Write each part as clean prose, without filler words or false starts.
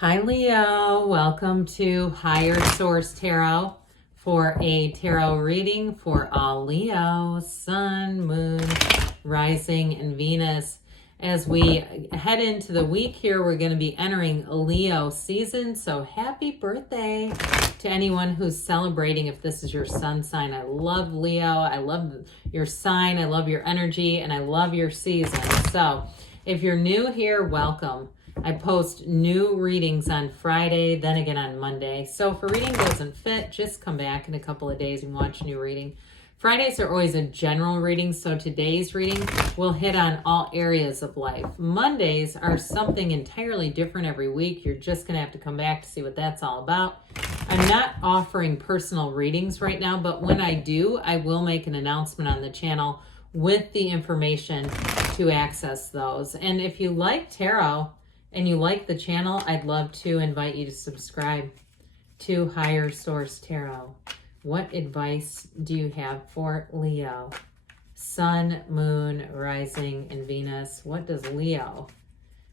Hi Leo, welcome to Higher Source Tarot for a tarot reading for all Leo, Sun, Moon, Rising, and Venus. As we head into the week here, we're going to be entering Leo season, so happy birthday to anyone who's celebrating if this is your sun sign. I love Leo, I love your sign, I love your energy, and I love your season. So if you're new here, welcome. I post new readings on Friday, then again on Monday. So if a reading doesn't fit, just come back in a couple of days and watch a new reading. Fridays are always a general reading, so today's reading will hit on all areas of life. Mondays are something entirely different every week. You're just going to have to come back to see what that's all about. I'm not offering personal readings right now, but when I do, I will make an announcement on the channel with the information to access those. And if you like tarot, and you like the channel, I'd love to invite you to subscribe to Higher Source Tarot. What advice do you have for Leo? Sun, Moon, Rising, and Venus. What does Leo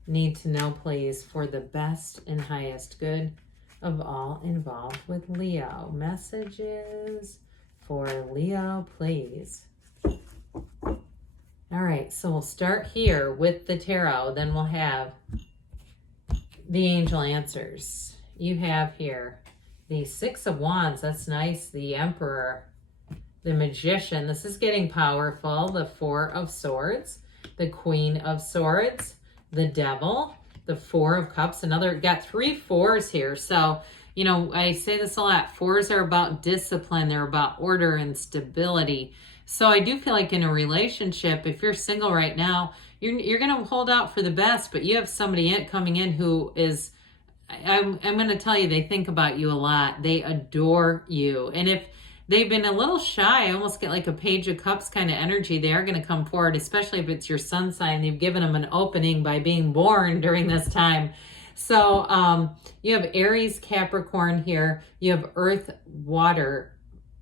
need to know, please, for the best and highest good of all involved with Leo? Messages for Leo, please. All right, so we'll start here with the tarot, then we'll have the angel answers. You have here the Six of Wands. That's nice. The Emperor, the Magician. This is getting powerful. The Four of Swords, the Queen of Swords, the Devil, the Four of Cups. Got 3 fours here. So, you know, I say this a lot. Fours are about discipline. They're about order and stability. So I do feel like in a relationship, if you're single right now, you're going to hold out for the best, but you have somebody coming in who is, I'm going to tell you, they think about you a lot. They adore you. And if they've been a little shy, I almost get like a Page of Cups kind of energy. They are going to come forward, especially if it's your sun sign. You've given them an opening by being born during this time. So you have Aries, Capricorn here. You have Earth, Water,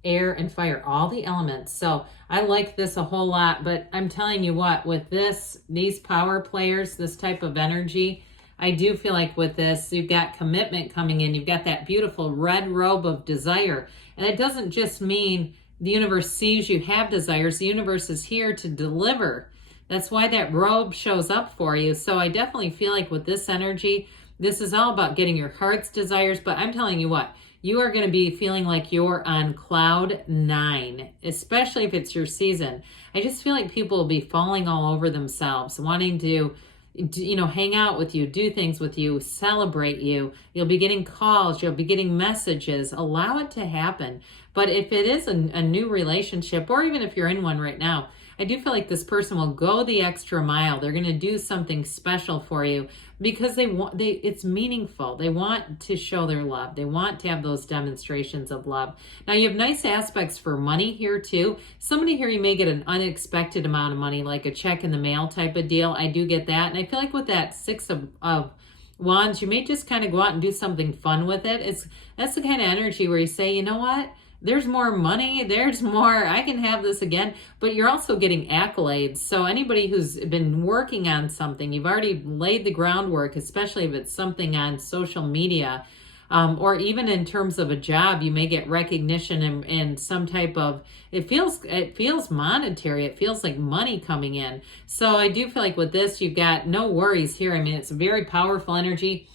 air, and fire, all the elements. So I like this a whole lot, but I'm telling you what, with these power players, this type of energy, I do feel like with this, you've got commitment coming in. You've got that beautiful red robe of desire. And it doesn't just mean the universe sees you have desires. The universe is here to deliver. That's why that robe shows up for you. So I definitely feel like with this energy, this is all about getting your heart's desires. But I'm telling you what, you are going to be feeling like you're on cloud 9, especially if it's your season. I just feel like people will be falling all over themselves, wanting to, you know, hang out with you, do things with you, celebrate you. You'll be getting calls, you'll be getting messages. Allow it to happen. But if it is a new relationship, or even if you're in one right now, I do feel like this person will go the extra mile. They're going to do something special for you because it's meaningful. They want to show their love. They want to have those demonstrations of love. Now you have nice aspects for money here too. Somebody here, you may get an unexpected amount of money, like a check in the mail type of deal. I do get that. And I feel like with that Six of Wands, you may just kind of go out and do something fun with it. That's the kind of energy where you say, you know what? There's more money, there's more, I can have this again, but you're also getting accolades. So anybody who's been working on something, you've already laid the groundwork, especially if it's something on social media, or even in terms of a job, you may get recognition and some type of, it feels monetary. It feels like money coming in. So I do feel like with this, you've got no worries here. I mean, it's a very powerful energy.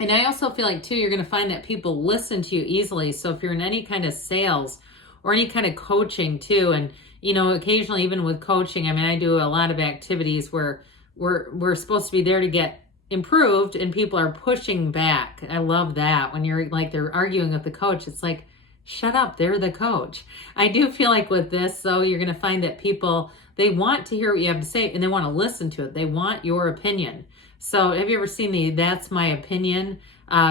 And I also feel like, too, you're going to find that people listen to you easily. So if you're in any kind of sales or any kind of coaching, too, and, you know, occasionally even with coaching, I mean, I do a lot of activities where we're supposed to be there to get improved and people are pushing back. I love that. When you're like, they're arguing with the coach, it's like, shut up, they're the coach. I do feel like with this, though, you're going to find that people, they want to hear what you have to say and they want to listen to it. They want your opinion. So have you ever seen the That's My Opinion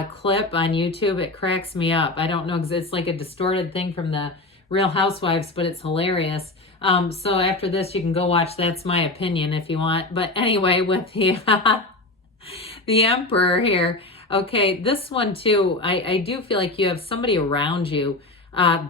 clip on YouTube? It cracks me up. I don't know, because it's like a distorted thing from the Real Housewives, but it's hilarious. So after this, you can go watch That's My Opinion if you want. But anyway, with the, the Emperor here, okay, this one too, I do feel like you have somebody around you.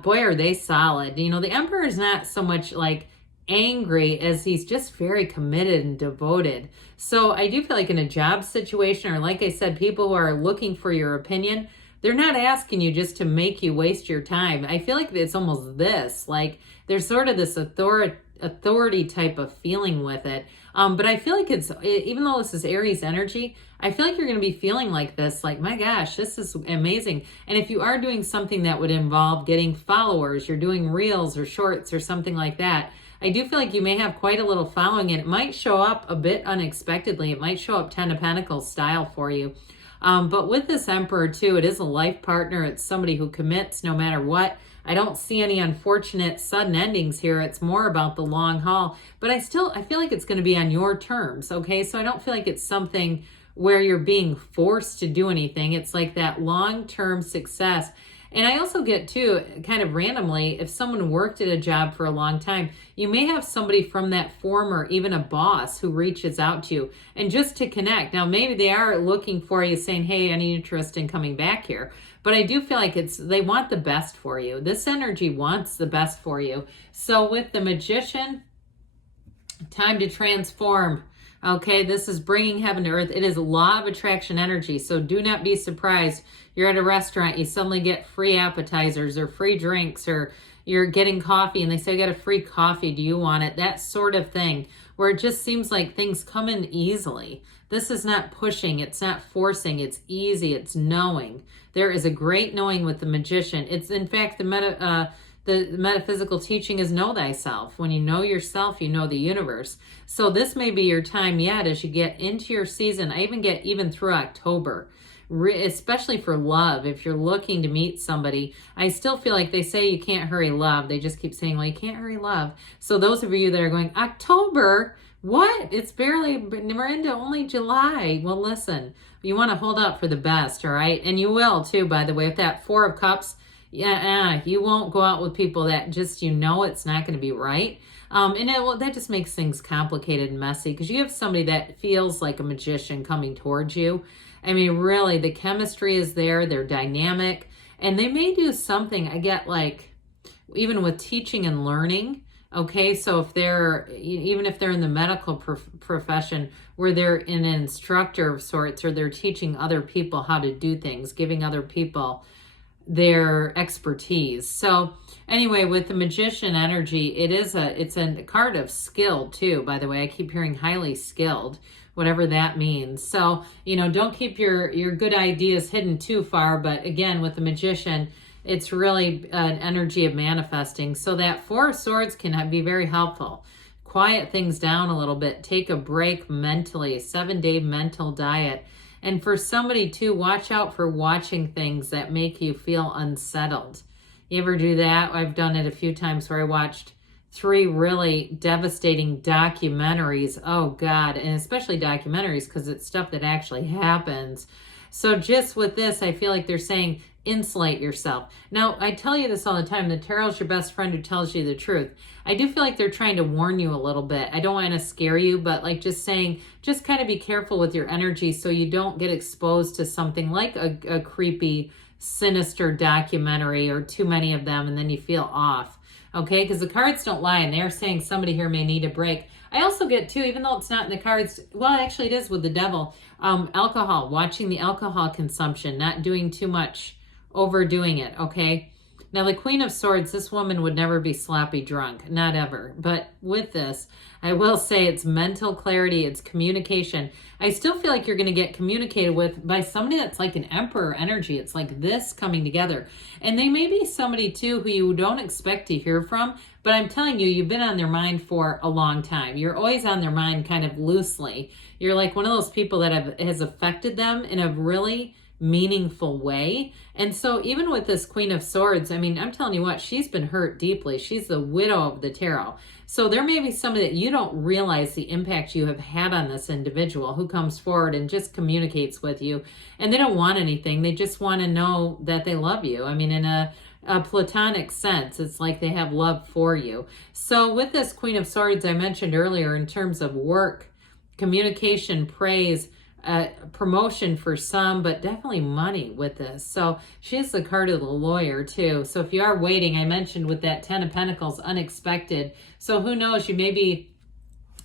Boy, are they solid. You know, the Emperor is not so much like angry as he's just very committed and devoted. So I do feel like in a job situation, or like I said, people who are looking for your opinion, they're not asking you just to make you waste your time. I feel like it's almost this, like there's sort of this authority type of feeling with it. But I feel like it's, even though this is Aries energy, I feel like you're going to be feeling like this, like, my gosh, this is amazing. And if you are doing something that would involve getting followers, you're doing reels or shorts or something like that, I do feel like you may have quite a little following, and it might show up a bit unexpectedly. It might show up 10 of Pentacles style for you. But with this Emperor too, it is a life partner. It's somebody who commits no matter what. I don't see any unfortunate sudden endings here. It's more about the long haul. But I feel like it's going to be on your terms, okay? So I don't feel like it's something where you're being forced to do anything. It's like that long-term success. And I also get too, kind of randomly, if someone worked at a job for a long time, you may have somebody from that former, even a boss, who reaches out to you and just to connect. Now, maybe they are looking for you, saying, hey, any interest in coming back here? But I do feel like they want the best for you. This energy wants the best for you. So with the Magician, time to transform. Okay, this is bringing heaven to earth. It is law of attraction energy. So do not be surprised. You're at a restaurant, you suddenly get free appetizers or free drinks, or you're getting coffee and they say, I got a free coffee. Do you want it? That sort of thing, where it just seems like things come in easily. This is not pushing. It's not forcing. It's easy. It's knowing. There is a great knowing with the Magician. It's, in fact, the metaphysical teaching is know thyself. When you know yourself, you know the universe. So this may be your time yet as you get into your season. I even get even through October, especially for love. If you're looking to meet somebody, I still feel like they say you can't hurry love. They just keep saying, well, you can't hurry love. So those of you that are going, October, what? It's barely, we're into only July. Well, listen, you want to hold out for the best, all right? And you will too, by the way. With that Four of Cups, you won't go out with people that just, it's not going to be right. And that just makes things complicated and messy, because you have somebody that feels like a magician coming towards you. I mean, really, the chemistry is there. They're dynamic, and they may do something. I get like, even with teaching and learning. Okay, so even if they're in the medical profession, where they're an instructor of sorts, or they're teaching other people how to do things, giving other people their expertise. So anyway, with the Magician energy, it's a card of skill too, by the way. I keep hearing highly skilled, whatever that means. So, don't keep your good ideas hidden too far. But again, with the Magician, it's really an energy of manifesting. So that Four of Swords can be very helpful. Quiet things down a little bit. Take a break mentally, a 7-day mental diet. And for somebody too, watch out for watching things that make you feel unsettled. You ever do that? I've done it a few times where I watched 3 really devastating documentaries. Oh God, and especially documentaries, because it's stuff that actually happens. So just with this, I feel like they're saying, insulate yourself. Now, I tell you this all the time, the tarot's your best friend who tells you the truth. I do feel like they're trying to warn you a little bit. I don't want to scare you, but like just saying, just kind of be careful with your energy so you don't get exposed to something like a creepy, sinister documentary, or too many of them, and then you feel off. Okay, because the cards don't lie, and they're saying somebody here may need a break. I also get too, even though it's not in the cards, well, actually it is with the Devil, alcohol, watching the alcohol consumption, not doing too much, overdoing it, okay? Now, the Queen of Swords, this woman would never be sloppy drunk, not ever. But with this, I will say it's mental clarity, it's communication. I still feel like you're going to get communicated with by somebody that's like an Emperor energy. It's like this coming together. And they may be somebody too who you don't expect to hear from, but I'm telling you, you've been on their mind for a long time. You're always on their mind kind of loosely. You're like one of those people that has affected them in a really meaningful way. And so even with this Queen of Swords, I mean, I'm telling you what, she's been hurt deeply. She's the widow of the tarot. So there may be somebody that you don't realize the impact you have had on this individual who comes forward and just communicates with you, and they don't want anything. They just want to know that they love you. I mean, in a platonic sense, it's like they have love for you. So with this Queen of Swords, I mentioned earlier, in terms of work, communication, praise, promotion for some, but definitely money with this. So she has the card of the lawyer too. So if you are waiting, I mentioned with that 10 of Pentacles, unexpected. So who knows, you may be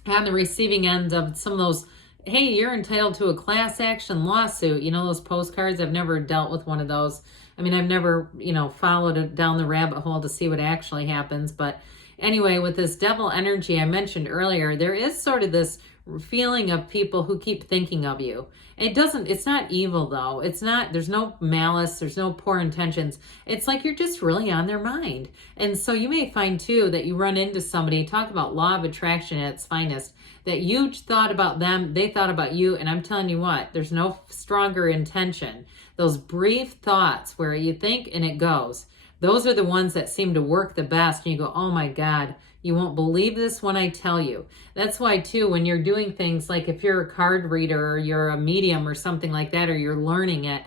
on the receiving end of some of those, hey, you're entitled to a class action lawsuit. You know, those postcards, I've never dealt with one of those. I mean, I've never, followed it down the rabbit hole to see what actually happens. But anyway, with this devil energy I mentioned earlier, there is sort of this feeling of people who keep thinking of you. It's not evil though. There's no malice, there's no poor intentions. It's like you're just really on their mind. And so you may find too that you run into somebody, talk about law of attraction at its finest, that you thought about them, they thought about you, and I'm telling you what, there's no stronger intention. Those brief thoughts where you think and it goes, those are the ones that seem to work the best. And you go, oh my God, you won't believe this when I tell you. That's why too, when you're doing things like if you're a card reader or you're a medium or something like that, or you're learning it,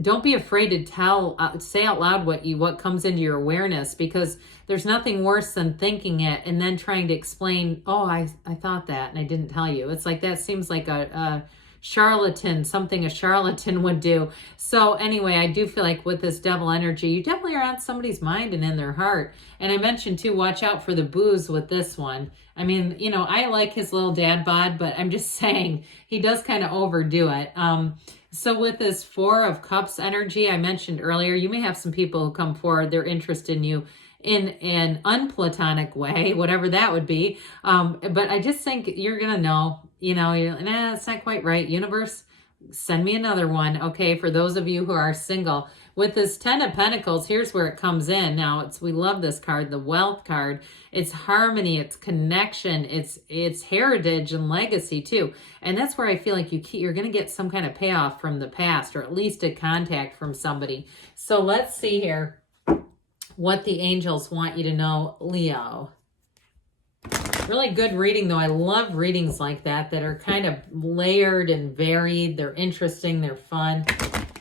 don't be afraid to say out loud what comes into your awareness, because there's nothing worse than thinking it and then trying to explain, oh, I thought that and I didn't tell you. It's like that seems like a charlatan, something a charlatan would do. So anyway, I do feel like with this devil energy, you definitely are on somebody's mind and in their heart. And I mentioned too, watch out for the booze with this one. I mean, I like his little dad bod, but I'm just saying he does kind of overdo it. So with this 4 of Cups energy I mentioned earlier, you may have some people who come forward, they're interested in you in an unplatonic way, whatever that would be. But I just think you're going to know, it's not quite right. Universe, send me another one. Okay. For those of you who are single, with this 10 of Pentacles, here's where it comes in. Now we love this card, the Wealth card. It's harmony, it's connection, it's heritage and legacy too. And that's where I feel like you're going to get some kind of payoff from the past, or at least a contact from somebody. So let's see here what the angels want you to know, Leo. Really good reading though. I love readings like that are kind of layered and varied. They're interesting, they're fun.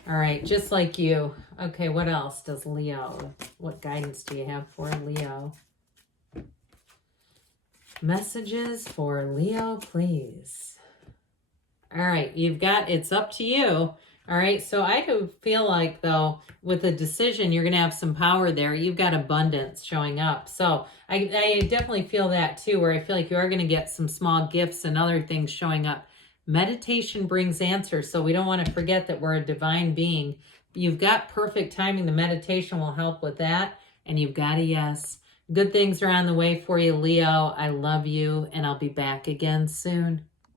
All right, just like you. Okay, what else does Leo? What guidance do you have for Leo? Messages for Leo, please. All right, it's up to you. All right, so I do feel like, though, with a decision, you're going to have some power there. You've got abundance showing up. So I definitely feel that, too, where I feel like you are going to get some small gifts and other things showing up. Meditation brings answers, so we don't want to forget that we're a divine being. You've got perfect timing. The meditation will help with that, and you've got a yes. Good things are on the way for you, Leo. I love you, and I'll be back again soon.